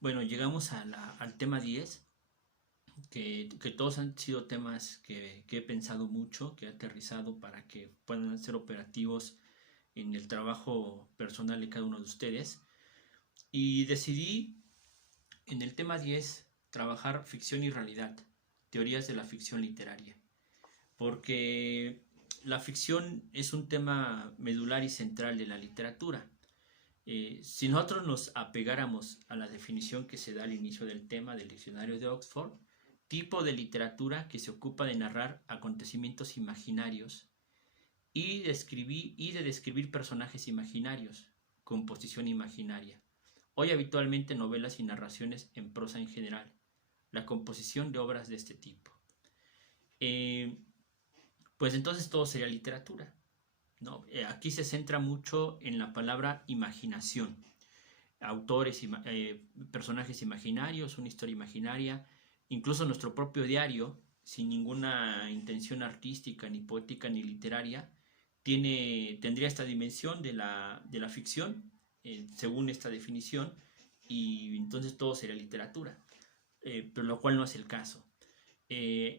Bueno, llegamos al tema 10, que todos han sido temas que he pensado mucho, que he aterrizado para que puedan ser operativos en el trabajo personal de cada uno de ustedes. Y decidí en el tema 10 trabajar ficción y realidad, teorías de la ficción literaria, porque la ficción es un tema medular y central de la literatura. Si nosotros nos apegáramos a la definición que se da al inicio del tema del diccionario de Oxford, tipo de literatura que se ocupa de narrar acontecimientos imaginarios y de describir personajes imaginarios, composición imaginaria. Hoy habitualmente novelas y narraciones en prosa en general, la composición de obras de este tipo. Eh, pues entonces todo sería literatura, ¿no? Aquí se centra mucho en la palabra imaginación, autores, personajes imaginarios, una historia imaginaria, incluso nuestro propio diario, sin ninguna intención artística, ni poética, ni literaria, tendría esta dimensión de la ficción, según esta definición, y entonces todo sería literatura, pero lo cual no es el caso.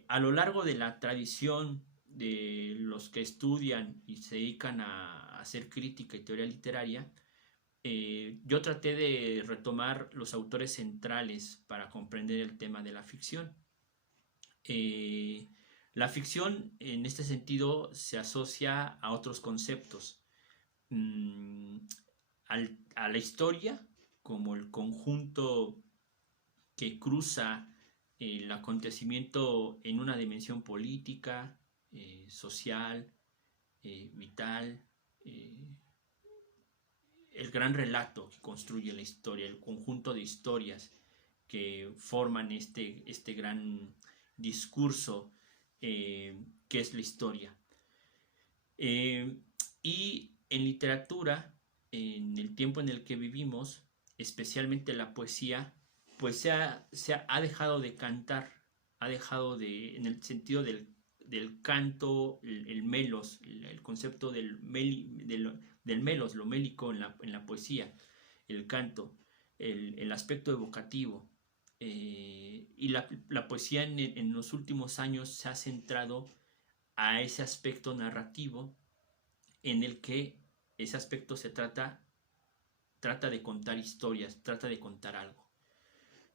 A lo largo de la tradición de los que estudian y se dedican a hacer crítica y teoría literaria, yo traté de retomar los autores centrales para comprender el tema de la ficción. Eh, la ficción en este sentido se asocia a otros conceptos, mm, a la historia como el conjunto que cruza el acontecimiento en una dimensión política, social, vital, eh, el gran relato que construye la historia, el conjunto de historias que forman este gran discurso que es la historia. Eh, y en literatura, en el tiempo en el que vivimos, especialmente la poesía, pues ha dejado de cantar, ha dejado de, en el sentido del canto, el melos, el concepto del melos, lo mélico en la poesía, el canto, el aspecto evocativo. Y la poesía en los últimos años se ha centrado a ese aspecto narrativo en el que ese aspecto trata de contar historias, trata de contar algo.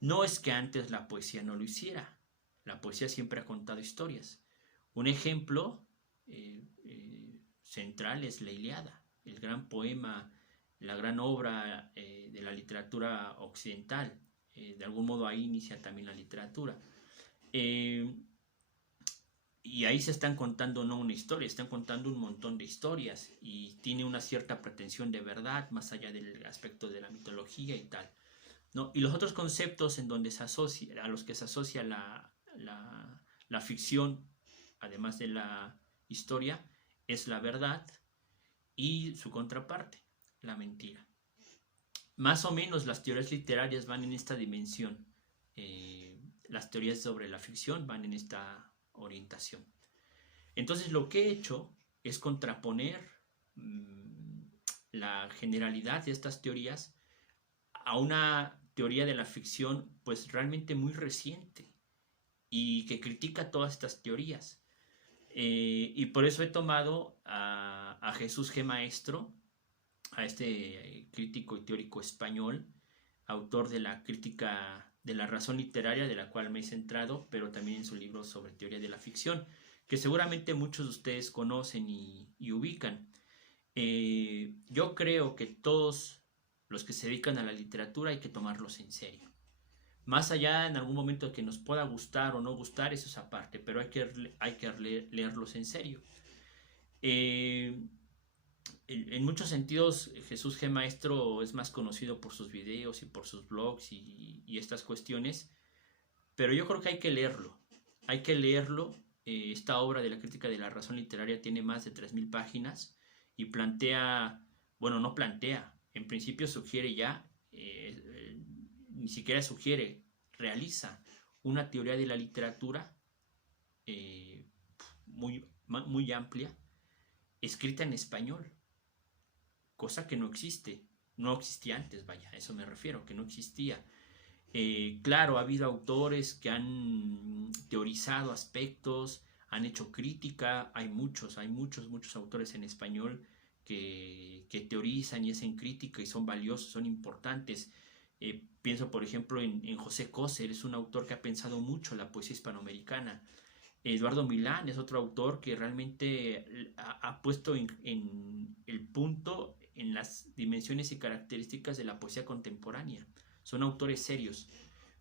No es que antes la poesía no lo hiciera, la poesía siempre ha contado historias. Un ejemplo central es la Ilíada, el gran poema, la gran obra de la literatura occidental. De algún modo ahí inicia también la literatura. Eh, y ahí se están contando no una historia, están contando un montón de historias y tiene una cierta pretensión de verdad más allá del aspecto de la mitología y tal, ¿no? Y los otros conceptos en donde a los que se asocia la ficción, además de la historia, es la verdad y su contraparte, la mentira. Más o menos las teorías literarias van en esta dimensión. Las teorías sobre la ficción van en esta orientación. Entonces lo que he hecho es contraponer mmm, la generalidad de estas teorías a una teoría de la ficción pues realmente muy reciente y que critica todas estas teorías. Y por eso he tomado a Jesús G. Maestro, a este crítico y teórico español, autor de la crítica de la razón literaria, de la cual me he centrado, pero también en su libro sobre teoría de la ficción, que seguramente muchos de ustedes conocen y ubican. Yo creo que todos los que se dedican a la literatura hay que tomarlos en serio. Más allá en algún momento que nos pueda gustar o no gustar, eso es aparte, pero hay que leerlos en serio. Eh, en muchos sentidos, Jesús G. Maestro es más conocido por sus videos y por sus blogs y estas cuestiones, pero yo creo que hay que leerlo. Hay que leerlo. Esta obra de la crítica de la razón literaria tiene más de 3000 páginas y plantea, bueno, no plantea, en principio sugiere ya, ni siquiera sugiere, realiza una teoría de la literatura eh, muy amplia, escrita en español, cosa que no existe, no existía antes, vaya, a eso me refiero, que no existía. Claro, ha habido autores que han teorizado aspectos, han hecho crítica, hay muchos autores en español que teorizan y hacen crítica y son valiosos, son importantes. Pienso, por ejemplo, en José Coser, es un autor que ha pensado mucho la poesía hispanoamericana. Eduardo Milán es otro autor que realmente ha puesto en el punto en las dimensiones y características de la poesía contemporánea. Son autores serios,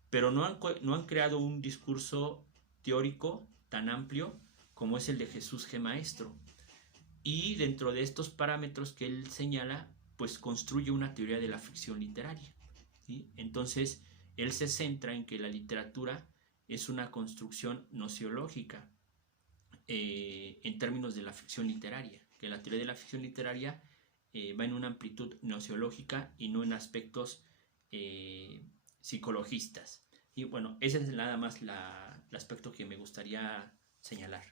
pero no han creado un discurso teórico tan amplio como es el de Jesús G. Maestro. Y dentro de estos parámetros que él señala, pues construye una teoría de la ficción literaria. ¿Sí? Entonces, él se centra en que la literatura es una construcción nociológica en términos de la ficción literaria, que la teoría de la ficción literaria va en una amplitud nociológica y no en aspectos psicologistas. Y bueno, ese es nada más el aspecto que me gustaría señalar.